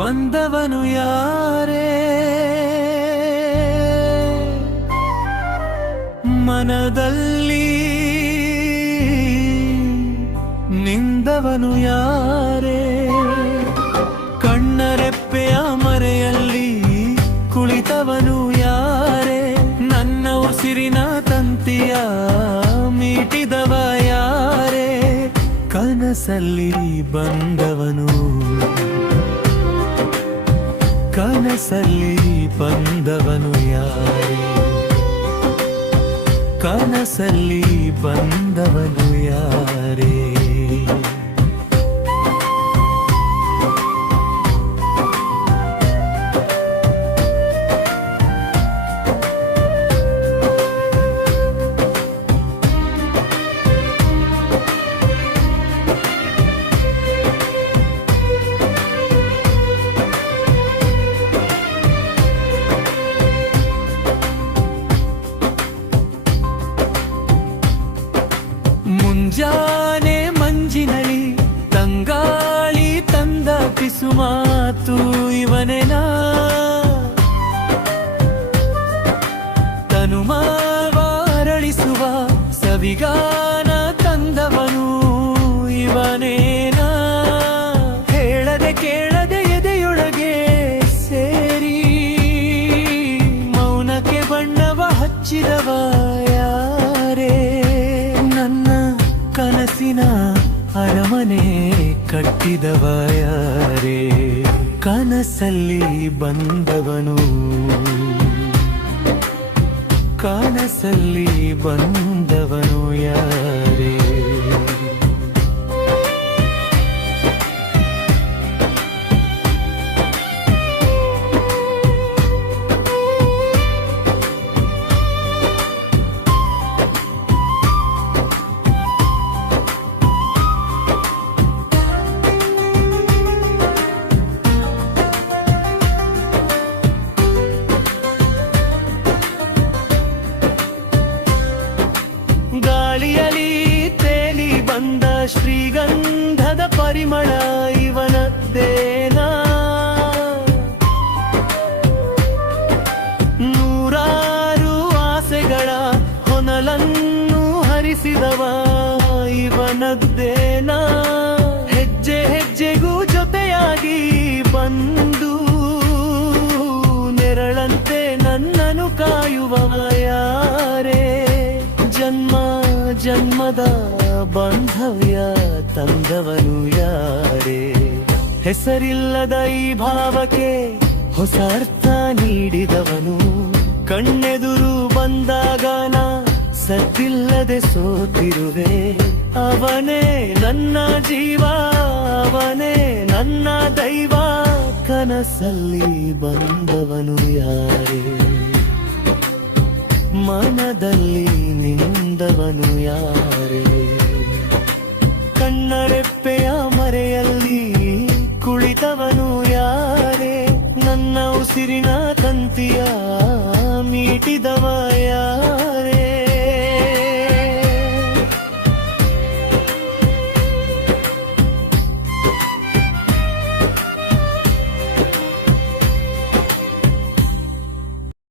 ಬಂದವನು ಯಾರೇ ಮನದಲ್ಲಿ ನಿಂದವನು ಯಾರೇ ಕಣ್ಣರೆಪ್ಪೆಯ ಮರೆಯಲ್ಲಿ ಕುಳಿತವನು ಯಾರೇ ನನ್ನ ಉಸಿರಿನ ತಂತಿಯ ಮೀಟಿದವ ಯಾರೇ ಕನಸಲ್ಲಿ ಬಂದವನು ಕನಸಲ್ಲಿ ಬಂದವನು ಯಾರೇ ಕನಸಲ್ಲಿ ಬಂದವನು ಯಾರೇ ಮುಂಜಾನೆ ಮಂಜಿನಳಿ ತಂಗಾಳಿ ತಂದ ಪಿಸುಮಾತು ಇವನೆನಾ ತನುಮಾರಳಿಸುವ ಸವಿಗಾನ ತಂದವನು ಇವನೇನಾ ಹೇಳದೆ ಕೇಳದೆ ಎದೆಯೊಳಗೆ ಸೇರಿ ಮೌನಕ್ಕೆ ಬಣ್ಣವ ಹಚ್ಚಿದವ ಯಾರೇ ಕನಸಿನ ಅರಮನೆ ಕಟ್ಟಿದವ ಯಾರೇ ಕನಸಲ್ಲಿ ಬಂದವನು ಕನಸಲ್ಲಿ ಬಂದವನು ಯಾರೇ ಗಾಳಿಯಲ್ಲಿ ತೇಲಿ ಬಂದ ಶ್ರೀಗಂಧದ ಪರಿಮಳ ಇವನದ್ದೇನಾ ನೂರಾರು ಆಸೆಗಳ ಹೊನಲನ್ನು ಹರಿಸಿದವ ಇವನದ್ದೇನಾ ಹೆಜ್ಜೆ ಹೆಜ್ಜೆಗೂ ಜೊತೆಯಾಗಿ ಬಂದು ನೆರಳಂತೆ ನನ್ನನ್ನು ಕಾಯುವವ ಯಾರೇ ಜನ್ಮ ಜನ್ಮದ ಬಾಂಧವ್ಯ ತಂದವನು ಯಾರೇ ಹೆಸರಿಲ್ಲದ ಈ ಭಾವಕ್ಕೆ ಹೊಸ ಅರ್ಥ ನೀಡಿದವನು ಕಣ್ಣೆದುರು ಬಂದಾಗ ನಾ ಸದ್ದಿಲ್ಲದೆ ಸೋತಿರುವೆ ಅವನೇ ನನ್ನ ಜೀವ ಅವನೇ ನನ್ನ ದೈವ ಕನಸಲ್ಲಿ ಬಂದವನು ಯಾರೇ ಮನದಲ್ಲಿ ನಿಂದವನು ಯಾರೇ ಕಣ್ಣರೆಪ್ಪೆಯ ಮರೆಯಲ್ಲಿ ಕುಳಿತವನು ಯಾರೇ ನನ್ನ ಉಸಿರಿನ ತಂತಿಯ